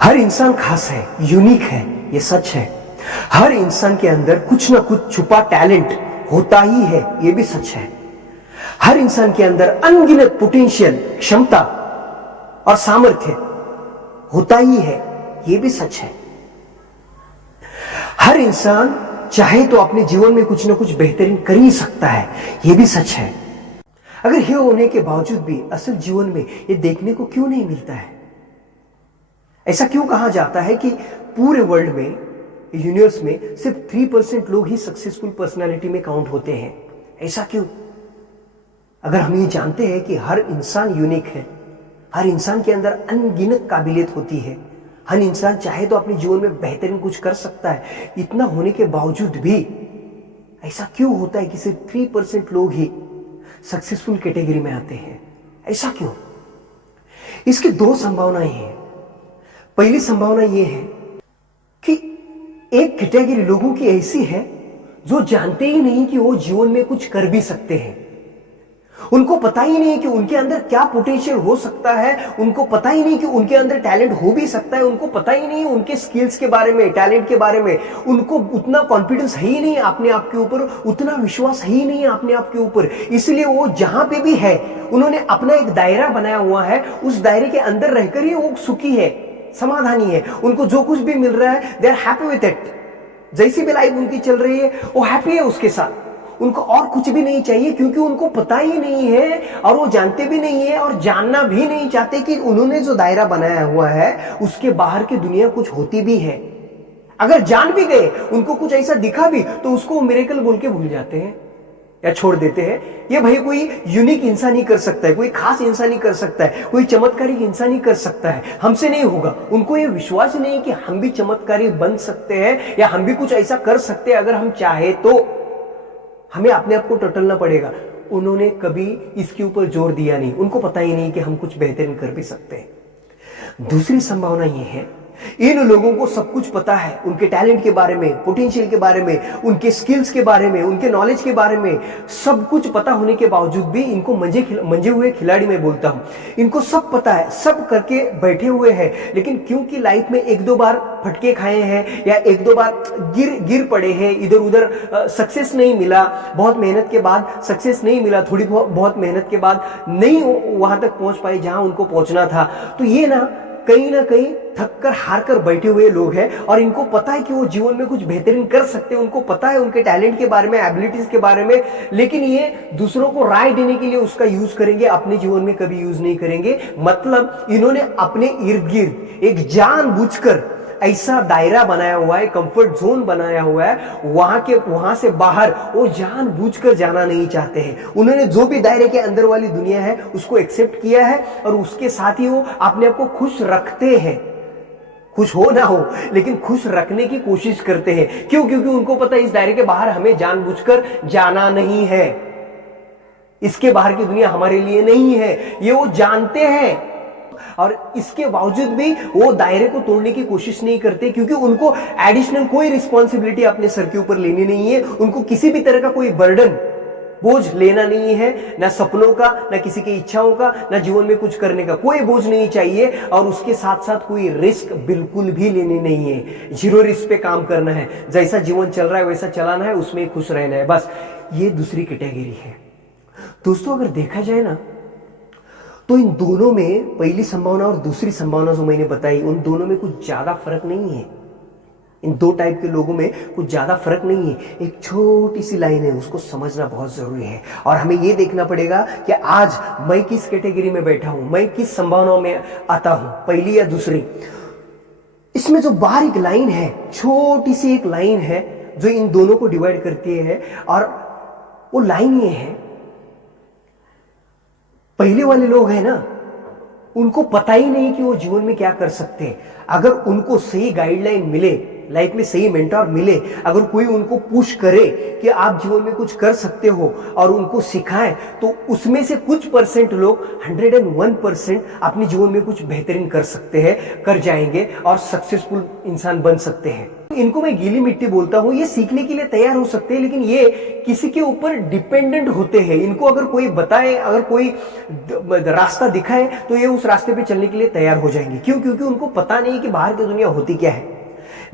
हर इंसान खास है, यूनिक है, ये सच है। हर इंसान के अंदर कुछ ना कुछ छुपा टैलेंट होता ही है, ये भी सच है। हर इंसान के अंदर अनगिनत पोटेंशियल, क्षमता और सामर्थ्य होता ही है, ये भी सच है। हर इंसान चाहे तो अपने जीवन में कुछ ना कुछ बेहतरीन कर ही सकता है, ये भी सच है। अगर ये होने के बावजूद भी असल जीवन में ये देखने को क्यों नहीं मिलता है? ऐसा क्यों कहा जाता है कि पूरे वर्ल्ड में, यूनिवर्स में सिर्फ 3% लोग ही सक्सेसफुल पर्सनालिटी में काउंट होते हैं? ऐसा क्यों? अगर हम ये जानते हैं कि हर इंसान यूनिक है, हर इंसान के अंदर अनगिनत काबिलियत होती है, हर इंसान चाहे तो अपने जीवन में बेहतरीन कुछ कर सकता है, इतना होने के बावजूद भी ऐसा क्यों होता है कि सिर्फ 3% लोग ही सक्सेसफुल कैटेगरी में आते हैं? ऐसा क्यों? इसकी दो संभावनाएं हैं। पहली संभावना यह है कि एक कैटेगरी लोगों की ऐसी है जो जानते ही नहीं कि वो जीवन में कुछ कर भी सकते हैं। उनको पता ही नहीं कि उनके अंदर क्या पोटेंशियल हो सकता है, उनको पता ही नहीं कि उनके अंदर टैलेंट हो भी सकता है, उनको पता ही नहीं उनके स्किल्स के बारे में, टैलेंट के बारे में। उनको उतना कॉन्फिडेंस है ही नहीं अपने आप के ऊपर, उतना विश्वास है ही नहीं अपने आप के ऊपर। इसलिए वो जहां पे भी है, उन्होंने अपना एक दायरा बनाया हुआ है, उस दायरे के अंदर रहकर ही वो सुखी है, समाधानी है। उनको जो कुछ भी मिल रहा है, they are happy with it. जैसी भी लाइफ उनकी चल रही है, वो हैप्पी है उसके साथ। उनको और कुछ भी नहीं चाहिए, क्योंकि उनको पता ही नहीं है और वो जानते भी नहीं है और जानना भी नहीं चाहते कि उन्होंने जो दायरा बनाया हुआ है उसके बाहर की दुनिया कुछ होती भी है। अगर जान भी गए, उनको कुछ ऐसा दिखा भी, तो उसको वो मिरेकल बोल के भूल जाते हैं या छोड़ देते हैं। ये भाई कोई यूनिक इंसान ही कर सकता है, कोई खास इंसान ही कर सकता है, कोई चमत्कारिक इंसान ही कर सकता है, हमसे नहीं होगा। उनको ये विश्वास नहीं कि हम भी चमत्कारी बन सकते हैं या हम भी कुछ ऐसा कर सकते हैं अगर हम चाहे तो। हमें अपने आप को टटोलना पड़ेगा। उन्होंने कभी इसके ऊपर जोर दिया नहीं, उनको पता ही नहीं कि हम कुछ बेहतरीन कर भी सकते हैं। दूसरी संभावना यह है, इन लोगों को सब कुछ पता है, उनके टैलेंट के बारे में, पोटेंशियल के बारे में, उनके स्किल्स के बारे में, उनके नॉलेज के बारे में सब कुछ पता होने के बावजूद भी इनको मंजे हुए खिलाड़ी में बोलता हूं। इनको सब पता है, सब करके बैठे हुए हैं, लेकिन क्योंकि लाइफ में एक दो बार फटके खाए हैं या एक दो बार गिर पड़े हैं, इधर उधर सक्सेस नहीं मिला, बहुत मेहनत के बाद सक्सेस नहीं मिला, थोड़ी बहुत मेहनत के बाद नहीं वहां तक पहुंच पाए जहां उनको पहुंचना था, तो ये ना कहीं थक कर हार कर बैठे हुए लोग हैं। और इनको पता है कि वो जीवन में कुछ बेहतरीन कर सकते हैं, उनको पता है उनके टैलेंट के बारे में, एबिलिटीज के बारे में, लेकिन ये दूसरों को राय देने के लिए उसका यूज करेंगे, अपने जीवन में कभी यूज नहीं करेंगे। मतलब इन्होंने अपने इर्द गिर्द एक जानबूझकर ऐसा दायरा बनाया हुआ है, कंफर्ट जोन बनाया हुआ है, वहां से बाहर वो जानबूझकर जाना नहीं चाहते हैं। उन्होंने जो भी दायरे के अंदर वाली दुनिया है उसको एक्सेप्ट किया है और उसके साथ ही वो अपने आप को खुश रखते हैं। खुश हो ना हो, लेकिन खुश रखने की कोशिश करते हैं। क्यों? क्योंकि उनको पता है इस दायरे के बाहर हमें जानबूझकर जाना नहीं है, इसके बाहर की दुनिया हमारे लिए नहीं है, ये वो जानते हैं। और इसके बावजूद भी वो दायरे को तोड़ने की कोशिश नहीं करते, क्योंकि उनको एडिशनल कोई रिस्पॉन्सिबिलिटी अपने सर के ऊपर लेनी नहीं है। उनको किसी भी तरह का कोई बर्डन, बोझ लेना नहीं है, ना सपनों का, ना किसी की इच्छाओं का, ना जीवन में कुछ करने का कोई बोझ नहीं चाहिए। और उसके साथ साथ कोई रिस्क बिल्कुल भी लेनी नहीं है। जीरो रिस्क पे काम करना है, जैसा जीवन चल रहा है वैसा चलाना है, उसमें खुश रहना है, बस। ये दूसरी कैटेगरी है। दोस्तों, अगर देखा जाए ना, तो इन दोनों में, पहली संभावना और दूसरी संभावना जो मैंने बताई, उन दोनों में कुछ ज्यादा फर्क नहीं है। इन दो टाइप के लोगों में कुछ ज्यादा फर्क नहीं है। एक छोटी सी लाइन है, उसको समझना बहुत जरूरी है। और हमें यह देखना पड़ेगा कि आज मैं किस कैटेगरी में बैठा हूं, मैं किस संभावनाओं में आता हूं, पहली या दूसरी। इसमें जो बारीक लाइन है, छोटी सी एक लाइन है जो इन दोनों को डिवाइड करती है, और वो लाइन ये है, पहले वाले लोग हैं ना, उनको पता ही नहीं कि वो जीवन में क्या कर सकते हैं। अगर उनको सही गाइडलाइन मिले, लाइफ में सही मेंटर मिले, अगर कोई उनको पुश करे कि आप जीवन में कुछ कर सकते हो और उनको सिखाए, तो उसमें से कुछ परसेंट लोग 101% अपने जीवन में कुछ बेहतरीन कर सकते हैं, कर जाएंगे और सक्सेसफुल इंसान बन सकते हैं। इनको मैं गीली मिट्टी बोलता हूं। ये सीखने के लिए तैयार हो सकते हैं, लेकिन ये किसी के ऊपर डिपेंडेंट होते हैं। इनको अगर कोई बताए, अगर कोई रास्ता दिखाए, तो ये उस रास्ते पे चलने के लिए तैयार हो जाएंगे। क्यों? क्योंकि उनको पता नहीं कि बाहर की दुनिया होती क्या है।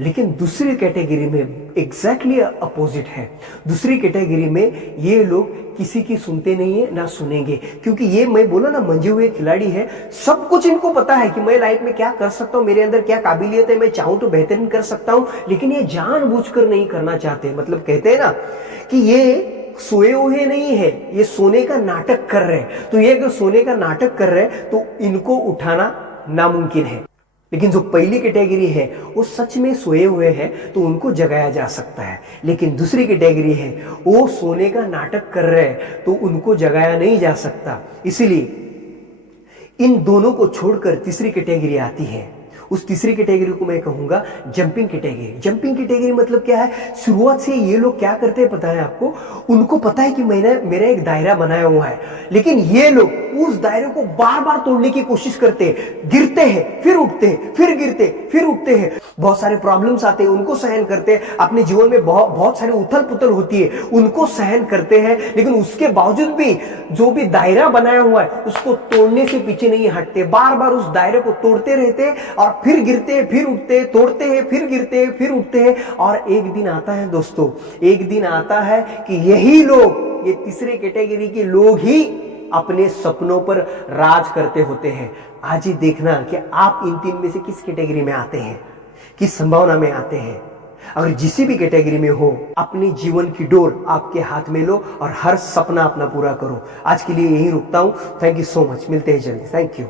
लेकिन दूसरी कैटेगरी में एग्जैक्टली अपोजिट है। दूसरी कैटेगरी में ये लोग किसी की सुनते नहीं है, ना सुनेंगे, क्योंकि ये मैं बोला ना, मंजे हुए खिलाड़ी है। सब कुछ इनको पता है कि मैं लाइफ में क्या कर सकता हूं, मेरे अंदर क्या काबिलियत है, मैं चाहूं तो बेहतरीन कर सकता हूं, लेकिन ये जानबूझकर नहीं करना चाहते। मतलब कहते हैं ना कि ये सोए हुए नहीं है, ये सोने का नाटक कर रहे हैं। तो ये अगर सोने का नाटक कर रहे हैं तो इनको उठाना नामुमकिन है। लेकिन जो पहली कैटेगरी है वो सच में सोए हुए हैं, तो उनको जगाया जा सकता है। लेकिन दूसरी कैटेगरी है वो सोने का नाटक कर रहे हैं, तो उनको जगाया नहीं जा सकता। इसीलिए इन दोनों को छोड़कर तीसरी कैटेगरी आती है। उस तीसरी कैटेगरी को मैं कहूंगा जंपिंग कैटेगरी। जंपिंग कैटेगरी मतलब क्या है? शुरुआत से ये लोग क्या करते हैं पता है आपको? उनको पता है कि मैंने मेरा एक दायरा बनाया हुआ है, लेकिन ये लोग उस दायरे को बार बार तोड़ने की कोशिश करते हैं। गिरते हैं, फिर उठते हैं, फिर गिरते, फिर उठते हैं। बहुत सारे प्रॉब्लम्स आते हैं, उनको सहन करते हैं। अपने जीवन में बहुत सारी उथल पुथल होती है, उनको सहन करते हैं। लेकिन उसके बावजूद भी जो भी दायरा बनाया हुआ है उसको तोड़ने से पीछे नहीं हटते। बार बार उस दायरे को तोड़ते रहते हैं और फिर गिरते हैं, फिर उठते हैं, तोड़ते हैं, फिर गिरते हैं, फिर उठते हैं। और एक दिन आता है दोस्तों, एक दिन आता है कि यही लोग, ये तीसरे कैटेगरी के लोग ही अपने सपनों पर राज करते होते हैं। आज ही देखना कि आप इन तीन में से किस कैटेगरी में आते हैं, किस संभावना में आते हैं। अगर जिस भी कैटेगरी में हो, अपने जीवन की डोर आपके हाथ में लो और हर सपना अपना पूरा करो। आज के लिए यही रुकता हूं। थैंक यू सो मच, मिलते हैं जल्दी। Thank you.